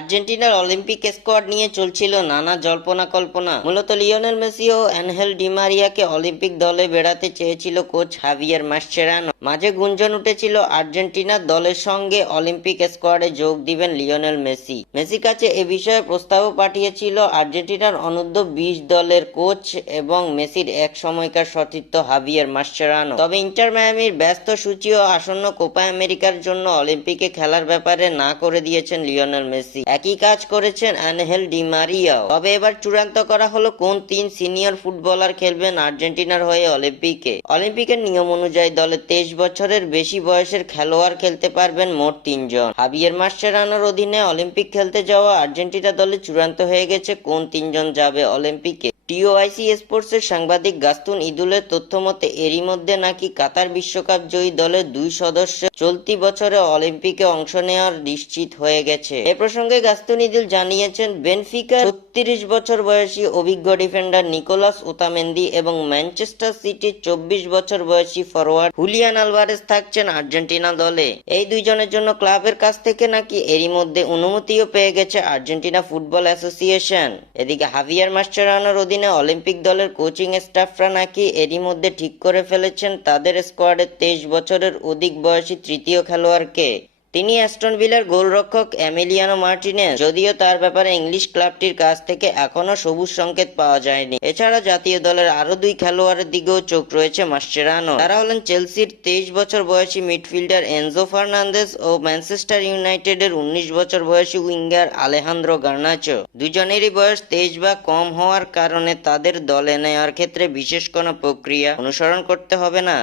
আর্জেন্টিনার Olympic squad নিয়ে চলছিল নানা জল্পনা কল্পনা। মূলত লিওনেল মেসি ও অ্যানহেল ডি মারিয়াকে অলিম্পিক দলে বেড়াতে চেয়েছিল কোচ হাভিয়ের মাসচেরানো। মাঝে গুঞ্জন উঠেছিল আর্জেন্টিনার দলের সঙ্গে অলিম্পিক স্কোয়াডে যোগ দিবেন লিওনেল মেসি। মেসির কাছে এ বিষয়ে প্রস্তাবও পাঠিয়েছিল আর্জেন্টিনার অনূর্ধ্ব-20 দলের কোচ এবং মেসির এক সময়কার সতীর্থ হাভিয়ের মাসচেরানো। তবে ইন্টার মায়ামির ব্যস্ত সূচি ও আসন্ন কোপা আমেরিকার জন্য অলিম্পিকে খেলার ব্যাপারে না করে দিয়েছেন লিওনেল মেসি। একই কাজ করেছেন অ্যানহেল ডি মারিয়াও। তবে এবার চূড়ান্ত করা হলো কোন 3 সিনিয়র ফুটবলার খেলবেন আর্জেন্টিনার হয়ে অলিম্পিকে। অলিম্পিকের নিয়ম অনুযায়ী দলে 23 বছরের বেশি বয়সের খেলোয়াড় খেলতে পারবেন মোট 3 জন। হাভিয়ের মাসচেরানোর অধীনে অলিম্পিক খেলতে যাওয়া আর্জেন্টিনা দলে চূড়ান্ত হয়ে গেছে কোন 3 জন যাবে অলিম্পিকে। টিওআইসি স্পোর্টসের সাংবাদিক গাস্তুন ইদুলের তথ্য মতে এরই মধ্যে নাকি কাতার বিশ্বকাপ জয়ী দলের 2 সদস্য চলতি বছরে অলিম্পিকে অংশ নেওয়ার নিশ্চিত হয়ে গেছে। এ প্রসঙ্গে গাস্তুন ইদুল জানিয়েছেন, বেনফিকার 36 বছর বয়সী অভিজ্ঞ ডিফেন্ডার নিকোলাস ওতামেন্দি এবং ম্যানচেস্টার সিটির 24 বছর বয়সী ফরওয়ার্ড হুলিয়ান আলভারেজ থাকছেন আর্জেন্টিনা দলে। এই দুইজনের জন্য ক্লাবের কাছ থেকে নাকি এরই মধ্যে অনুমতিও পেয়ে গেছে আর্জেন্টিনা ফুটবল অ্যাসোসিয়েশন। এদিকে হাভিয়ার মাসচেরানোর অধীনে অলিম্পিক দলের কোচিং স্টাফরা নাকি এরই মধ্যে ঠিক করে ফেলেছেন তাদের স্কোয়াডে 23 বছরের অধিক বয়সী তৃতীয় খেলোয়াড়কে। তিনি অ্যাস্টন ভিলার গোলরক্ষক এমিলিয়ানো মার্টিনেজ। যদিও তার ব্যাপারে ইংলিশ ক্লাবটির কাছ থেকে এখনো সবুজ সংকেত পাওয়া যায়নি। এছাড়া জাতীয় দলের আরো 2 খেলোয়াড়ের দিকেও চোখ রয়েছে মাসচেরানো। তারা হলেন চেলসির 23 বছর বয়সী মিডফিল্ডার এনজো ফার্নান্দেজ ও ম্যানচেস্টার ইউনাইটেডের 19 বছর বয়সী উইঙ্গার আলেহান্দ্রো গার্নাচো। দুজনেরই বয়স 23 বা কম হওয়ার কারণে তাদের দলে নেওয়ার ক্ষেত্রে বিশেষ কোনো প্রক্রিয়া অনুসরণ করতে হবে না।